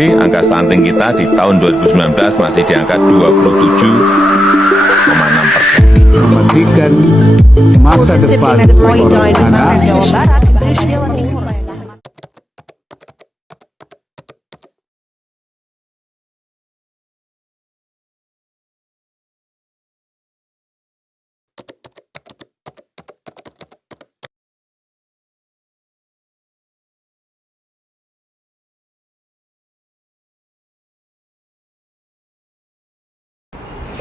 Angka stunting kita di tahun 2019 masih di angka 27,6%. Memberikan masa depan seorang anak. Jawa Barat, Jawa Timur.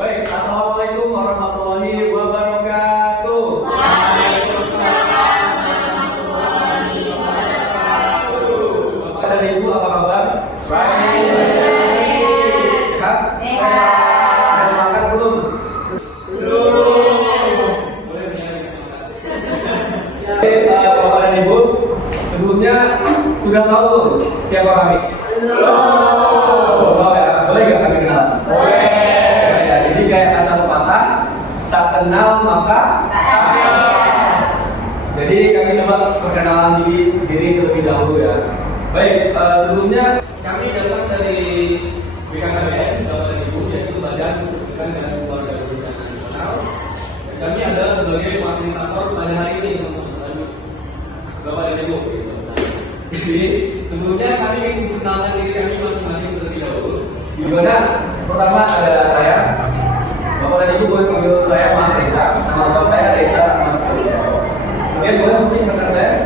Baik, assalamualaikum warahmatullahi wabarakatuh. Waalaikumsalam warahmatullahi wabarakatuh. Bapak dan Ibu apa kabar? Baik. Sehat? Sehat. Sudah makan belum? Belum. Boleh nih. Bapak dan Ibu, sebelumnya sudah tahu belum siapa kami? Belum. Tahu ya? Boleh nggak kami kenalan? Boleh. Jadi kayak kata pepatah, tak kenal maka tak sayang. Jadi kami coba perkenalan diri terlebih dahulu ya. Baik, sebelumnya kami datang dari BKKBN, Bapak dan Ibu, yaitu Badan Kependudukan dan Keluarga Berencana Nasional. Kami adalah sebagai fasilitator pada hari ini untuk Bapak dan Ibu. Jadi sebelumnya kami ingin memperkenalkan diri kami masing-masing terlebih dahulu. Di mana pertama ada saya. Bapak dan Ibu boleh panggil saya Mas Reza. Nama lengkap saya Reza Ahmad Suryatno. Kemudian boleh mungkin rekan saya.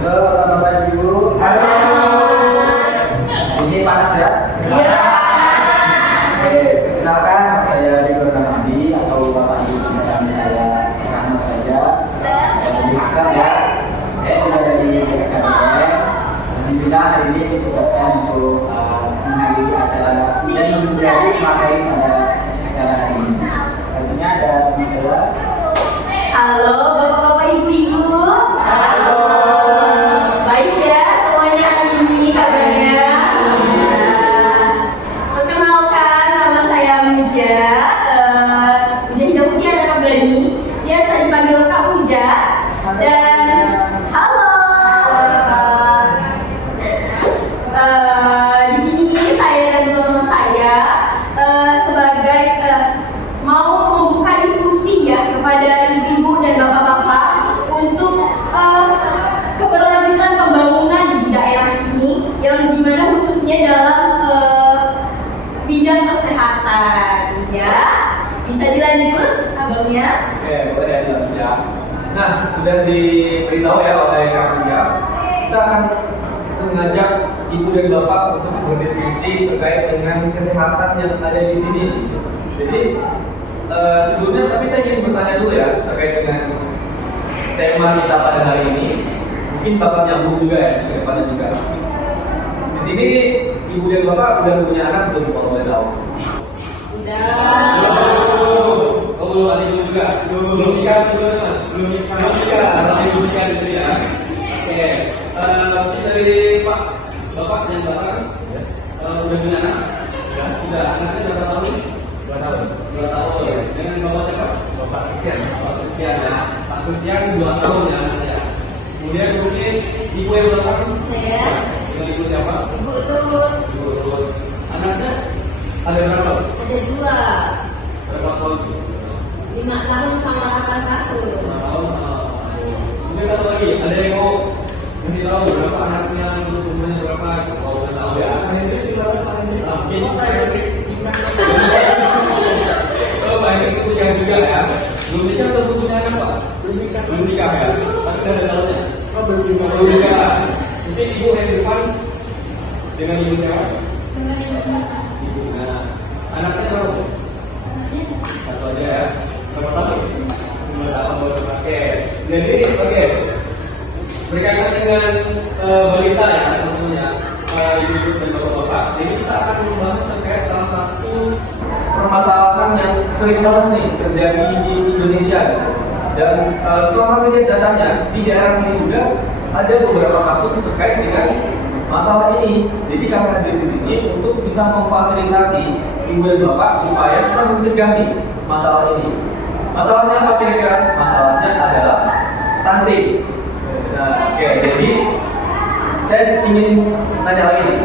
Halo Bapak dan Ibu. Halo. Ini panas ya? Iya. Oke, kenalkan saya Ridwan Ramadi atau Bapak Ibu nama saya Ahmad saja. Lebih dekat ya. Saya sudah dari BKKBN. Alhamdulillah hari ini tugas saya untuk menghadiri acara dan menjadi materi pada acara hari ini. Tentunya ada teman saya. Halo Bapak-bapak, Ibu-ibu. Halo. Baik ya semuanya hari ini kabarnya. Perkenalkan nama saya Muja. Muja Hidayah Putih Anak Abani. Biasa dipanggil Kak Muja. Dan halo. Di sini saya dan teman-teman saya sebagai mau membuka diskusi ya kepada ibu-ibu dan bapak-bapak untuk keberlanjutan pembangunan di daerah sini yang dimana khususnya dalam bidang kesehatan ya. Bisa dilanjut abangnya? Oke, boleh ya dilanjut ya. Nah, sudah diberitahu ya oleh Kak Muja. Kita akan mengajak Ibu dan Bapak untuk berdiskusi terkait dengan kesehatan yang ada di sini. Jadi sebelumnya tapi saya ingin bertanya dulu ya terkait dengan tema kita pada hari ini. Mungkin bakal nyambung juga ya ke depannya juga. Di sini Ibu dan Bapak udah punya anak belum kalau boleh tahu? Oh, belum ada ibu juga. Belum nikah belum Mas? Belum nikah. Ada ibu nikah di sini ya. Oke. Mungkin dari Pak Bapak yang belakang udah punya anak? Sudah. Anaknya berapa tahun? 2 tahun. 2 tahun. Dengan Bapak siapa? Bapak Christian. Bapak Christian ya. Pak Christian 2 tahun ya anaknya. Kemudian mungkin ibu yang belakang? Saya. Dengan ibu siapa? Ibu Ruth. Ibu Ruth. Anaknya ada berapa? Ada 2. Berapa tahun? 5 tahun sama 8 tahun. 5 tahun sama. Kemudian satu lagi, ada yang mau kasih tahu berapa anaknya, terus umurnya berapa? Kalau nggak tahu ya. Itu sih berapa? Mungkin. Oh, banyak itu punya juga ya. Belum nikah atau belum punya anak Pak? Belum nikah ya. Tapi udah ada calonnya. Oh, belum nikah. Mungkin ibu yang di depan dengan ibu siapa? Ibu. Nah, anaknya berapa? Satu aja ya. Berapa tahun? 2 tahun baru pakai. Jadi oke. Berkaitan dengan balita ya tentunya ibu-ibu dan bapak-bapak. Jadi kita akan membahas terkait salah satu permasalahan yang sering banget nih terjadi di Indonesia. Dan setelah kami lihat datanya di daerah sini juga ada beberapa kasus terkait dengan masalah ini. Jadi kami hadir di sini untuk bisa memfasilitasi ibu dan bapak supaya kita mencegah nih masalah ini. Masalahnya apa kira-kira? Masalahnya adalah stunting. Nah, oke, jadi saya ingin tanya lagi nih.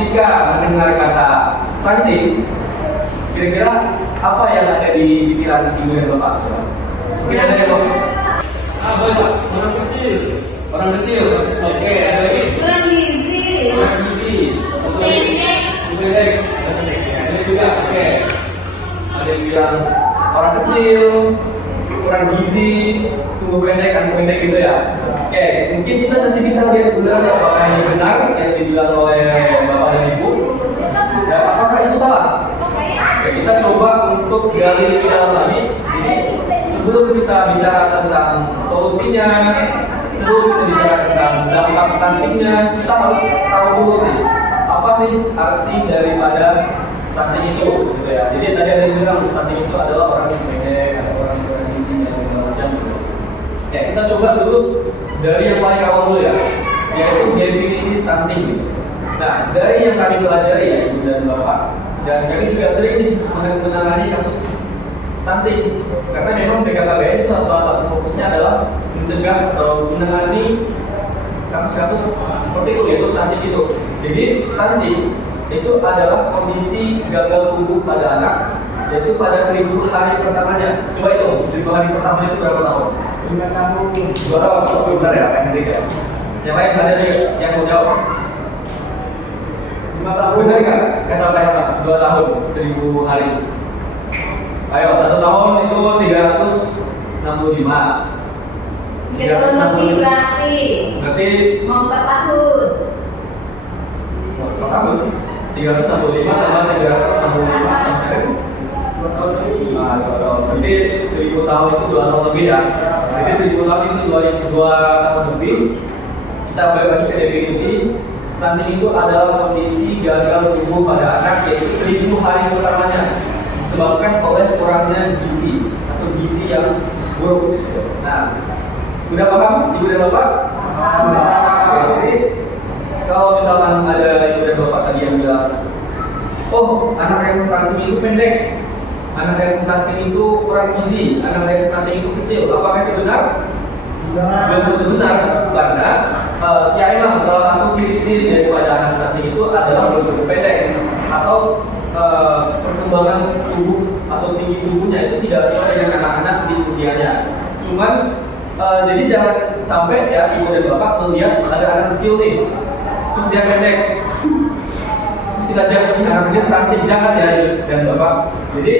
ketika mendengar kata stunting, kira-kira apa yang ada di pikiran ibu dan bapak? Mungkin ada yang mau? Bapak, orang kecil. Orang kecil. Oke, ada lagi. Kurang gizi. Kurang gizi. Pendek. Ada juga. Oke. Ada yang bilang orang kecil, kurang gizi, tubuh pendek, kaki pendek gitu ya. Oke, mungkin kita nanti bisa lihat dulu apakah ini benar yang dibilang oleh bapak dan ibu, dan apakah itu salah. Oke, kita coba untuk gali lebih dalam lagi. Jadi sebelum kita bicara tentang solusinya, sebelum kita bicara tentang dampak stuntingnya, kita harus tahu dulu nih, apa sih arti daripada stunting itu, gitu ya. Jadi tadi ada yang bilang stunting itu adalah orang yang pendek, ada orang yang kurang gizi dan segala macam. Gitu. Ya, kita coba dulu dari yang paling awal dulu ya, yaitu definisi stunting. Nah, dari yang kami pelajari ya ibu dan bapak, dan kami juga sering nih menangani kasus stunting, karena memang BKKBN itu salah satu fokusnya adalah mencegah atau menangani kasus-kasus seperti itu, yaitu stunting itu. Jadi stunting itu adalah kondisi gagal tumbuh pada anak, yaitu pada 1000 hari pertamanya. Coba itu 1000 hari pertama itu berapa tahun? 2 tahun. 2 tahun. Oh, benar ya, Pak Hendrik ya. Yang lain ada yang mau jawab? 5 tahun. Benar nggak? Kata Pak Hendrik, 2 tahun 1000 hari. Ayo, 1 tahun itu 365. 3 tahun lebih berarti mau 4 tahun. 4 tahun. 365 tambah 365 sampai 2 tahun lebih. Nah, 2 tahun. Jadi 1000 tahun itu 2 tahun lebih ya. Jadi 1000 tahun itu 2 tahun lebih. Kita balik lagi ke definisi. Stunting itu adalah kondisi gagal tumbuh pada anak, yaitu 1000 hari pertamanya disebabkan oleh kurangnya gizi atau gizi yang buruk. Nah, udah paham ibu dan bapak? Jadi kalau misalkan ada ibu dan bapak tadi yang bilang, oh anak yang stunting itu pendek, anak yang stunting itu kurang gizi, anak yang stunting itu kecil, apakah itu benar? Belum tentu benar, karena ya emang salah satu ciri-ciri daripada anak stunting itu adalah bertubuh pendek atau perkembangan tubuh atau tinggi tubuhnya itu tidak sesuai dengan anak-anak di usianya. Cuman jadi jangan sampai ya ibu dan bapak melihat ada anak kecil nih, terus dia pendek, terus kita jangan sih anak kecil stunting, jangan ya ibu dan bapak. Jadi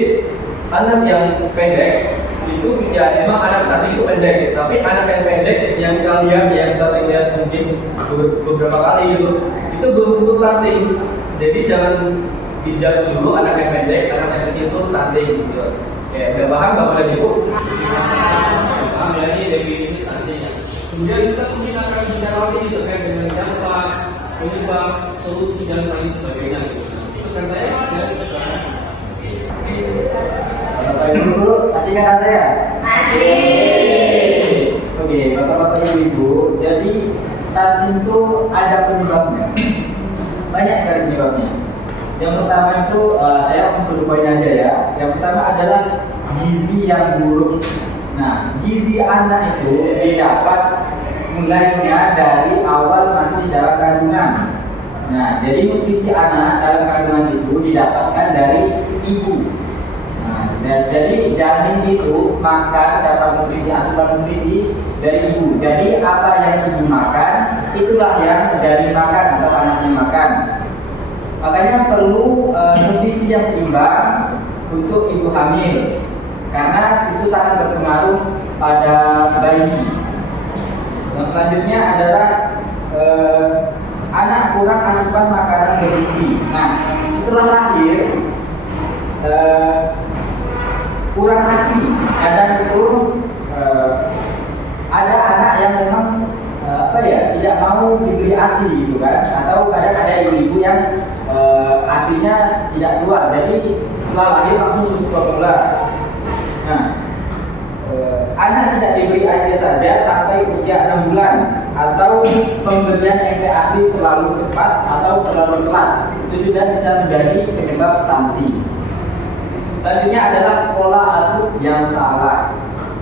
anak yang pendek itu ya emang anak stunting itu pendek, tapi anak yang pendek yang kalian yang kita sering lihat mungkin beberapa kali gitu, itu belum tentu stunting. Jadi jangan dijudge dulu anak yang pendek, anak yang kecil itu stunting gitu. Ya, udah paham bapak dan ibu? Paham ya, ini definisi stunting ya. Kemudian kita mungkin akan bicara lagi terkait dengan dampak, penyebab, solusi dan lain sebagainya. Itu kan saya Bapak Ibu dulu, masih ingat saya? Masih. Oke, Bapak-bapak Ibu, jadi stunting itu ada penyebabnya. Banyak sekali penyebabnya. Yang pertama itu saya langsung ke poin aja ya. Yang pertama adalah gizi yang buruk. Nah, gizi anak itu didapat mulainya dari awal masih dalam kandungan. Nah, jadi nutrisi anak dalam kandungan itu didapatkan dari ibu. Nah, jadi janin itu makan dapat nutrisi, asupan nutrisi dari ibu. Jadi apa yang ibu makan, itulah yang janin makan atau anaknya makan. Makanya perlu nutrisi yang seimbang untuk ibu hamil, karena itu sangat berpengaruh pada bayi. Yang selanjutnya adalah anak kurang asupan makanan bergizi. Nah, setelah lahir kurang ASI. Kadang itu ada anak yang memang tidak mau diberi ASI gitu kan, atau kadang ada ibu-ibu yang ASInya tidak keluar, jadi setelah lahir langsung susu formula. Nah, anak tidak diberi ASI saja sampai usia 6 bulan, atau pemberian MPASI terlalu cepat atau terlalu telat, itu juga bisa menjadi penyebab stunting. Selanjutnya adalah pola asuh yang salah.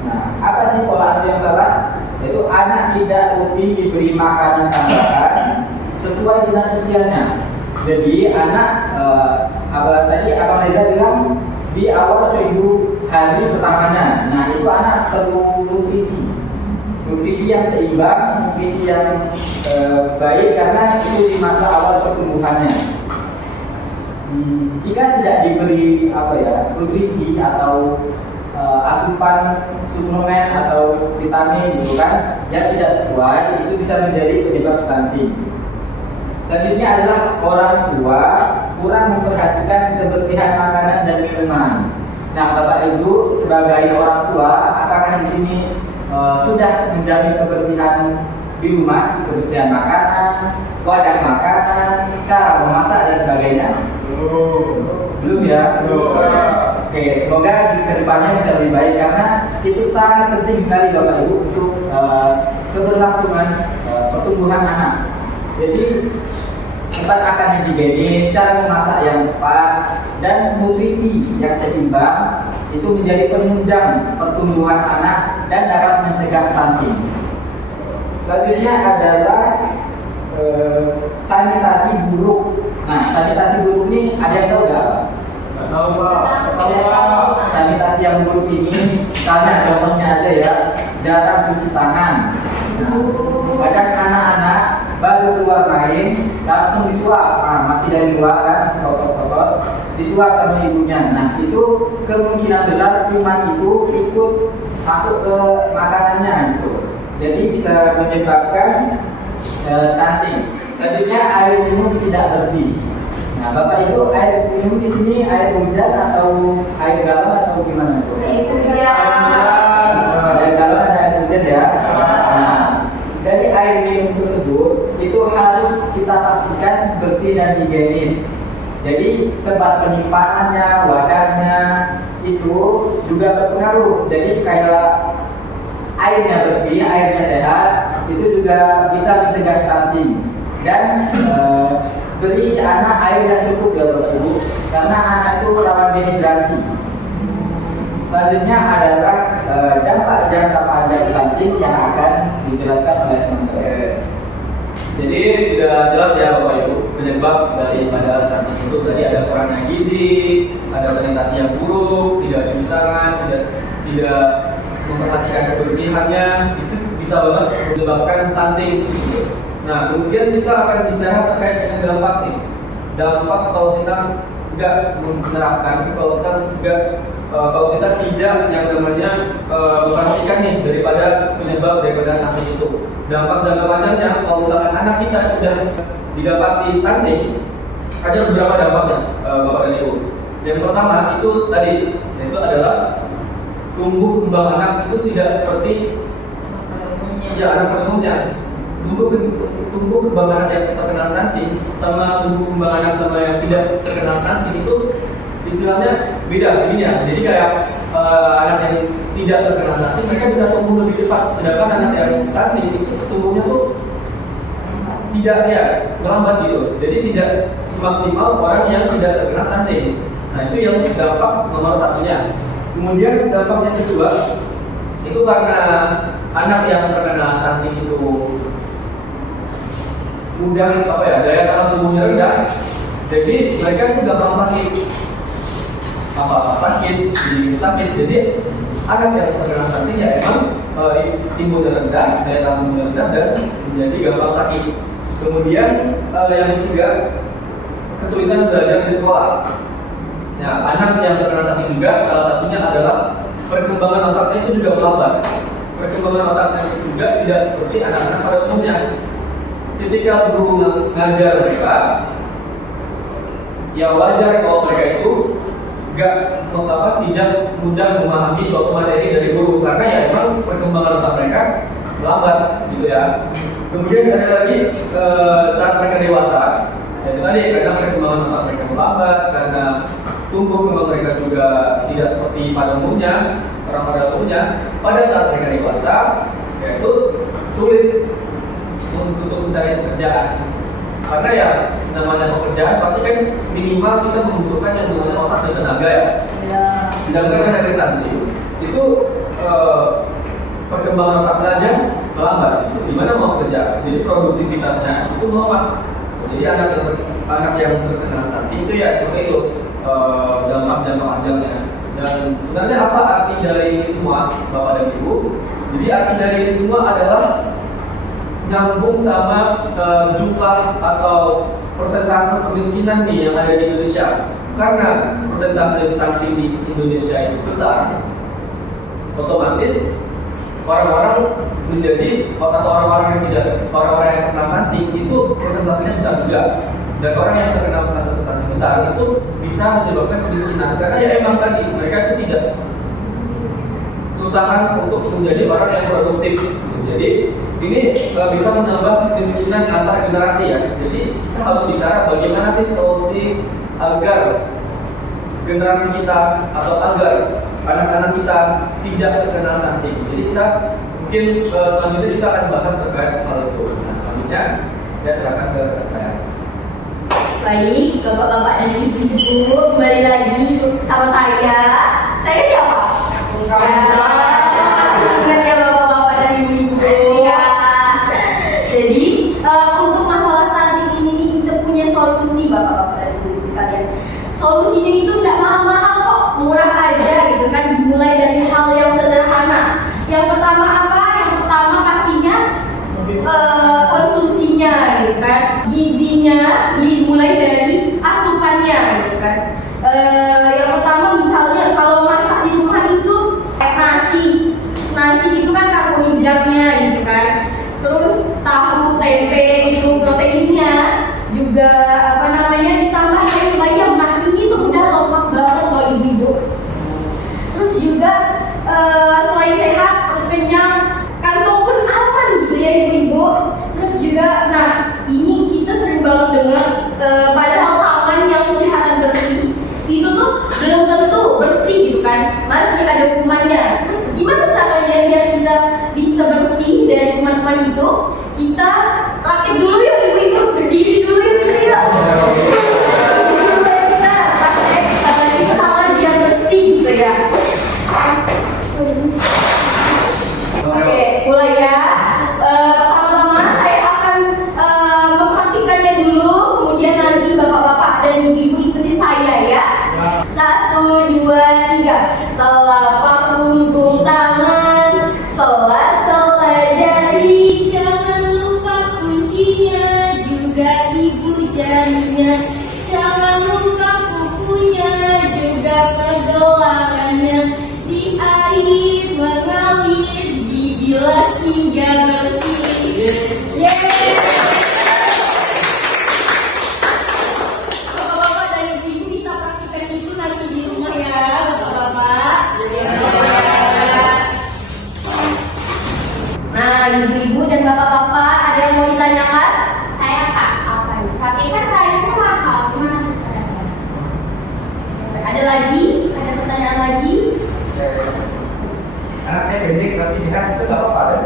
Nah, apa sih pola asuh yang salah? Yaitu anak tidak rutin diberi makanan tambahan sesuai dengan usianya. Jadi anak tadi Abang Reza bilang di awal 1000 hari pertamanya. Nah itu anak perlu nutrisi yang seimbang, nutrisi yang baik karena itu di masa awal pertumbuhannya. Jika tidak diberi nutrisi atau asupan suplemen atau vitamin gitu kan yang tidak sesuai, itu bisa menjadi penyebab stunting. Selanjutnya adalah orang tua kurang memperhatikan kebersihan makanan dan minuman. Nah, Bapak Ibu sebagai orang tua, apakah di sini sudah menjamin kebersihan di rumah, kebersihan makanan, wadah makanan, cara memasak dan sebagainya? Belum ya? Oke, semoga di kedepannya bisa lebih baik karena itu sangat penting sekali Bapak Ibu untuk keberlangsungan pertumbuhan anak. Jadi tempat akan yang higienis, cara memasak yang tepat, dan nutrisi yang seimbang itu menjadi penunjang pertumbuhan anak dan dapat mencegah stunting. Selanjutnya adalah sanitasi buruk. Nah, sanitasi buruk ini ada yang tahu nggak? Tahu Pak. Sanitasi yang buruk ini, misalnya contohnya aja ya, jarang cuci tangan. Nah, kadang anak-anak baru keluar main langsung disuap, masih dari luar kan, masih kotor-kotor, disuap sama ibunya. Nah itu kemungkinan besar kuman itu ikut masuk ke makanannya gitu. Jadi bisa menyebabkan stunting. Selanjutnya air minum tidak bersih. Nah Bapak Ibu, air minum di sini air hujan atau air galon atau gimana tuh? Air hujan. Air galon ada air hujan ya. Nah, dari air minum tersebut itu harus kita pastikan bersih dan higienis. Jadi tempat penyimpanannya, wadahnya itu juga berpengaruh. Jadi kayak airnya bersih, airnya sehat, itu juga bisa mencegah stunting. Dan beri anak air yang cukup ya Bapak Ibu, karena anak itu rawan dehidrasi. Selanjutnya adalah dampak jangka panjang stunting yang akan dijelaskan oleh teman saya. Jadi sudah jelas ya Bapak Ibu penyebab daripada stunting itu tadi ada kurangnya gizi, ada sanitasi yang buruk, tidak cuci tangan, tidak memperhatikan kebersihannya, itu bisa banget menyebabkan stunting. Nah kemudian kita akan bicara terkait dengan dampak nih. Dampak kalau kita nggak menerapkan, kalau kita tidak yang namanya memperhatikan nih daripada penyebab daripada stunting itu. Dampak jangka panjangnya kalau misalkan anak kita sudah didapati stunting, ada beberapa dampaknya Bapak dan Ibu. Yang pertama itu tadi, yaitu adalah tumbuh kembang anak itu tidak seperti anak pada umumnya. Tumbuh kembang anak yang terkena stunting sama tumbuh kembang anak sama yang tidak terkena stunting itu istilahnya beda segini. Jadi kayak anak yang tidak terkena stunting mereka bisa tumbuh lebih cepat, sedangkan anak yang stunting itu tumbuhnya tuh tidak melambat gitu. Jadi tidak semaksimal orang yang tidak terkena stunting. Nah itu yang dampak nomor satunya. Kemudian dampak yang kedua itu karena anak yang terkena stunting itu mudah daya tahan tubuhnya rendah, jadi mereka itu gampang sakit. Jadi anak yang terkena stunting ya emang imunnya rendah, daya tahan tubuhnya rendah dan menjadi gampang sakit. Kemudian yang ketiga, kesulitan belajar di sekolah. Nah, anak yang terkena stunting juga salah satunya adalah perkembangan otaknya itu juga melambat. Perkembangan otaknya itu juga tidak seperti anak-anak pada umumnya. Ketika guru mengajar mereka, ya wajar kalau mereka itu tidak mudah memahami suatu materi dari guru karena ya memang perkembangan otak mereka lambat gitu ya. Kemudian ada lagi saat mereka dewasa, yaitu tadi karena perkembangan otak mereka lambat, karena tumbuh kembang mereka juga tidak seperti pada umumnya, orang pada umumnya. Pada saat mereka dewasa, yaitu sulit untuk mencari pekerjaan. Karena ya namanya pekerjaan pasti kan minimal kita membutuhkan yang namanya otak dan tenaga ya. Sedangkan anak stunting itu perkembangan otak belajar melambat. Gimana mau kerja? Jadi produktivitasnya itu melemah. Jadi anak yang terkena stunting itu ya seperti itu dampak-dampak panjangnya. Dan sebenarnya apa arti dari ini semua, Bapak dan Ibu? Jadi arti dari ini semua adalah nyambung sama jumlah atau persentase kemiskinan nih yang ada di Indonesia. Karena persentase stunting di Indonesia itu besar, otomatis orang-orang menjadi atau orang-orang yang terkena stunting itu persentasenya besar juga. Dan orang yang terkena stunting besar itu bisa menyebabkan kemiskinan karena ya emang tadi mereka itu tidak susahan untuk menjadi orang yang produktif. Jadi ini bisa menambah kemiskinan antar generasi ya. Jadi kita harus bicara bagaimana sih solusi agar generasi kita atau agar anak-anak kita tidak terkena stunting. Jadi kita mungkin selanjutnya kita akan bahas terkait hal itu. Nah, selanjutnya saya serahkan ke saya. Baik, Bapak-bapak dan Ibu, kembali lagi sama saya. Saya siapa? Ingat ya Bapak-bapak dan Ibu. Jadi untuk masalah stunting ini kita punya solusi Bapak-bapak dan Ibu sekalian. Solusinya itu tidak mahal-mahal kok, murah aja gitu kan. Dimulai dari hal yang sederhana. Yang pertama apa? Yang pertama pastinya konsumsinya gitu kan. Gizinya dimulai dari asupannya gitu kan. Yang pertama misalnya kalau masak di rumah itu nasi itu kan karbohidratnya gitu kan. Terus tahu, tempe itu proteinnya juga ditambah sayur bayam. Nah ini tuh udah lengkap banget loh ibu-ibu. Terus juga selain sehat, kenyang, kantong pun aman gitu ya ibu-ibu. Terus juga, nah ini kita sering banget dengar padahal tangan yang kelihatan bersih itu tuh belum tentu bersih gitu kan, masih ada kumannya. Terus gimana caranya biar kita bisa bersih dari kuman-kuman itu? Kita praktik dulu yuk ibu-ibu, berdiri dulu yuk kita yuk. Kita praktek tangan biar bersih gitu ya. Oke, mulai ya. Pertama-tama saya akan mempraktikannya dulu, kemudian nanti bapak-bapak dan ibu-ibu ikutin saya ya. 1, 2, 3. Telapak punggung tangan, sela-sela jari, jangan lupa kuncinya, juga ibu jarinya. Jangan lupa kukunya, juga pergelangannya. Di air mengalir, dibilas hingga bersih. Bapak-bapak dan ibu-ibu bisa praktikkan itu nanti di rumah ya, bapak-bapak. Nah, ibu-ibu dan bapak-bapak, ada yang mau ditanyakan? Saya Kak, apa nih? Tapi kan saya itu mahal, gimana caranya? Ada lagi? Ada pertanyaan lagi? Anak saya pendek tapi sehat itu nggak apa-apa kan?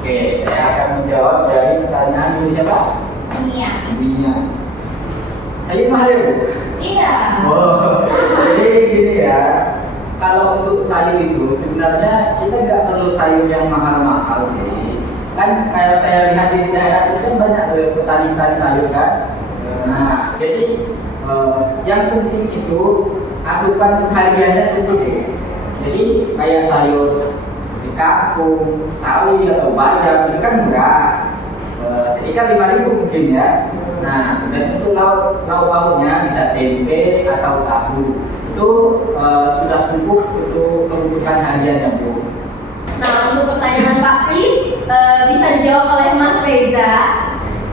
Oke, saya akan menjawab dari pertanyaan ini siapa? Iya. Ininya. Saya mahal ya Bu? Iya. Oh, jadi gini ya. Kalau untuk sayur itu sebenarnya kita nggak perlu sayur yang mahal-mahal sih. Kan kayak saya lihat di daerah sini kan banyak petani-petani sayur kan. Nah, jadi yang penting itu asupan hariannya cukup ya. Jadi kayak sayur seperti kangkung, sawi atau bayam itu kan murah, sekitar 5.000 mungkin ya. Nah, dan untuk lauk pauknya bisa tempe atau tahu. Itu sudah cukup untuk kebutuhan hariannya Bu. Nah, untuk pertanyaan Pak Kris bisa dijawab oleh Mas Reza.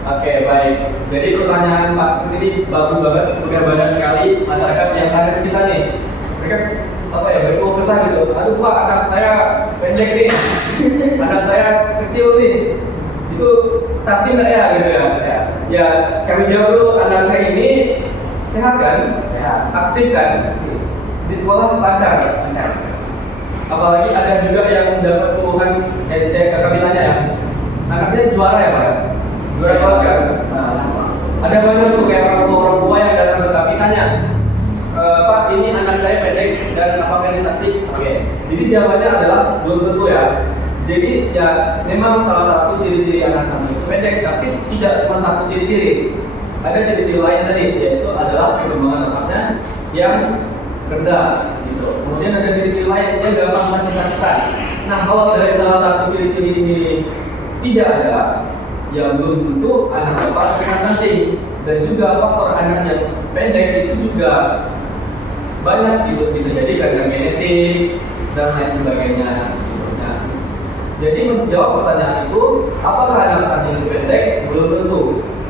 Oke, baik. Jadi pertanyaan Pak Kris ini bagus banget, udah banyak sekali masyarakat yang tanya ke kita nih. Mereka berkeluh kesah gitu. Aduh Pak, anak saya pendek nih, anak saya kecil nih. Itu stunting nggak ya gitu ya? Ya kami jawab dulu, anaknya ini sehat kan? Sehat. Aktif kan? Di sekolah lancar. Apalagi ada juga yang mendapat keluhan, kami tanya ya, anaknya juara ya Pak? Juara kelas kan? Ada banyak tuh kayak orang tua yang datang ke kami tanya, Pak ini anak saya pendek dan apakah ini stunting? Oke. Jadi jawabannya adalah belum tentu ya. Jadi ya memang salah satu ciri-ciri anak stunting itu pendek, tapi tidak cuma satu ciri-ciri. Ada ciri-ciri lain tadi, yaitu adalah perkembangan otaknya yang rendah gitu. Kemudian ada ciri-ciri lain, dia gampang sakit-sakitan. Nah, kalau dari salah satu ciri-ciri ini tidak ada, ya belum tentu anak bapak kena stunting. Dan juga faktor anak yang pendek itu juga banyak gitu, bisa jadi karena genetik dan lain sebagainya gitu. Nah, jadi menjawab pertanyaan itu, apakah anak stunting itu pendek? Belum tentu.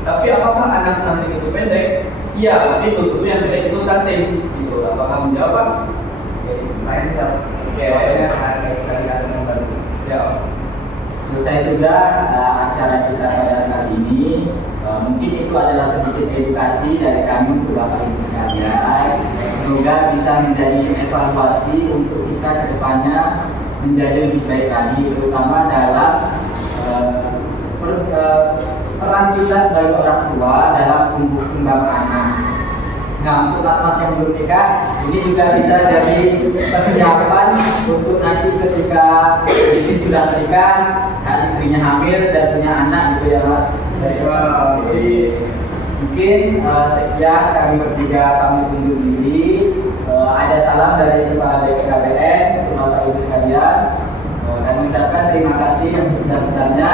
Tapi apakah anak stunting itu pendek? Iya, tapi belum tentu yang pendek itu stunting gitu. Apakah menjawab? Main jawab. Oke. Ada sekali yang baru. Siap. Selesai sudah acara kita pada kali ini. Mungkin itu adalah sedikit edukasi dari kami untuk Bapak Ibu sekalian. Semoga bisa menjadi evaluasi untuk kita ke depannya menjadi lebih baik lagi, terutama dalam peran kita sebagai orang tua dalam tumbuh kembang anak. Nah, untuk mas-mas yang belum nikah, ini juga bisa jadi persiapan untuk nanti ketika mungkin sudah menikah, saat istrinya hamil dan punya anak gitu ya mas. Mungkin sekian kami bertiga kami undur diri. Ada salam dari Kepala BPKBN untuk Bapak Ibu sekalian. Kami mengucapkan terima kasih yang sebesar-besarnya.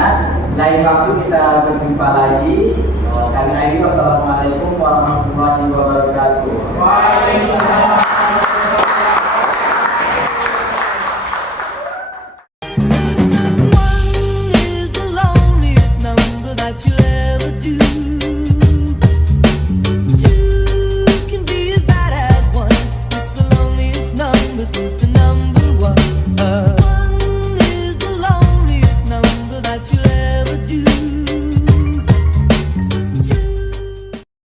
Lain waktu kita berjumpa lagi. Kami akhiri wassalamualaikum warahmatullahi wabarakatuh. Waalaikumsalam.